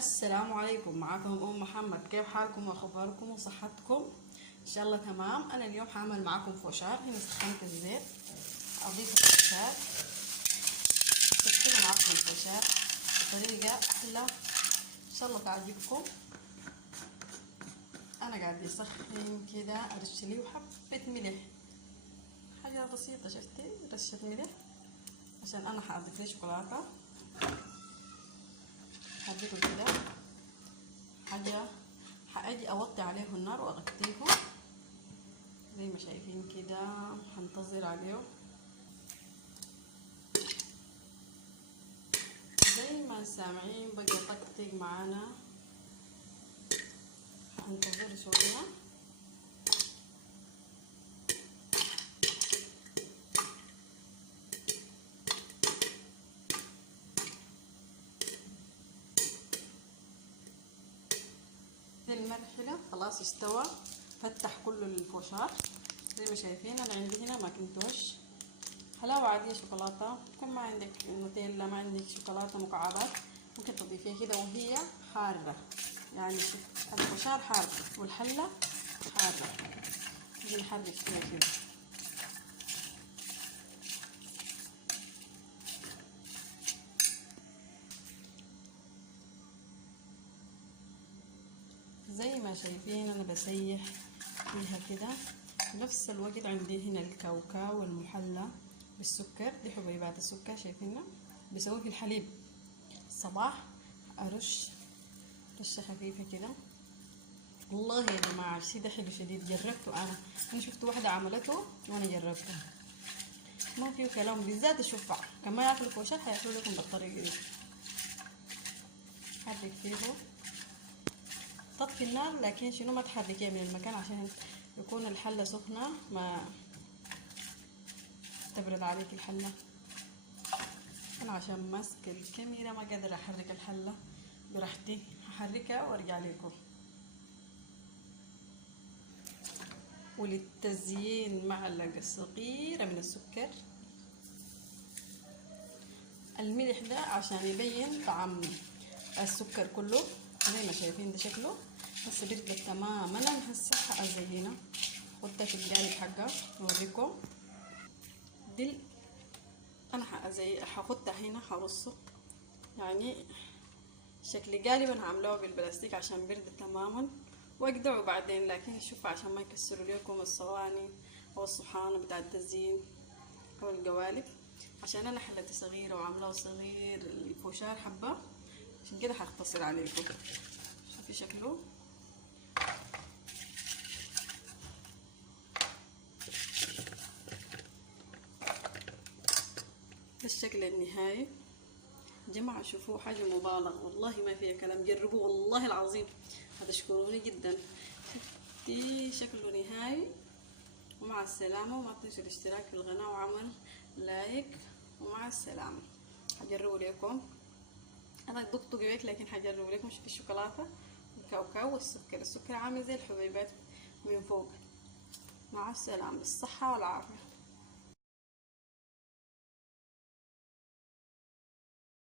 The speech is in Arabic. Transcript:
السلام عليكم. معكم ام محمد. كيف حالكم واخباركم وصحتكم؟ ان شاء الله تمام. انا اليوم حاعمل معكم فوشار. هنا سخنت الزيت، اضيف الفوشار، تشكيله معكم الفوشار بطريقه احلى ان شاء الله تعجبكم. انا قاعد يسخن كده، ارش لي وحبه ملح، حاجه بسيطه. شفتي رشه ملح عشان انا حاضيف لي شوكولاته. حديكوا كده حاجه، حاجي اوطي عليه النار واغطيه زي ما شايفين كده. هنتظر عليه زي ما سامعين بقى طقطق معانا. هنتظر شويه. المرحله خلاص استوى، فتح كل الفوشار زي ما شايفين. انا عندي هنا ماكنتوش حلاوه عاديه، شوكولاته. ممكن ما عندك نوتيلا، ما عندك شوكولاته مكعبات، ممكن تضيفيها كده وهي حاره. يعني الفوشار حار والحله حاره، نجي نحرك فيها كده. زي ما شايفين انا بسيح فيها كده. في نفس الوقت عندي هنا الكاوكاو المحلى بالسكر، دي حبيبات السكر شايفينها، بسوي في الحليب الصباح. ارش رشه خفيفه كده. والله يا جماعه الشي ده حلو شديد، جربته انا شفت واحده عملته وانا جربته، ما فيه كلام. بالذات الشفع كمان ياكلوا فوشار حياكلوا لكم بالطريقه دي. حرك فيه، طفي النار، لكن شنو ما تحركيه من المكان عشان يكون الحله سخنه، ما تبرد عليك الحله. انا عشان ماسك الكاميرا ما قادره احرك الحله براحتي، هحركها وارجع لكم. وللتزيين معلقه صغيره من السكر. الملح ده عشان يبين طعم السكر كله. زي ما شايفين ده شكله. هسه بيرد تماما. انا هسه حازينه، خدتها في الجانب حقها اوريكم. دي انا هاخدها هنا هرصه، يعني شكل غالبا هعملوه بالبلاستيك عشان برد تماما واقدعه بعدين. لكن شوفوا عشان ما يكسروا لكم الصواني او الصحانه بتاع التزيين او القوالب، عشان انا حلتي صغيره وعاملاه صغير الفوشار حبه، عشان كده هختصر عليكم. شوفي شكله. ده الشكل النهائي. جماعة شوفوا حاجة مبالغ، والله ما فيها كلام. جربوا والله العظيم هتشكروني جدا. دي شكله نهائي. ومع السلامة. وما تنسوا الاشتراك في القناة وعمل لايك. ومع السلامة. هجربوا لكم. انا ضبطه قبيك لكن هجربوا لكم. شوفوا الشوكولاتة والكاوكاو والسكر. السكر عامل زي الحبيبات من فوق. مع السلامة، بالصحة والعافية.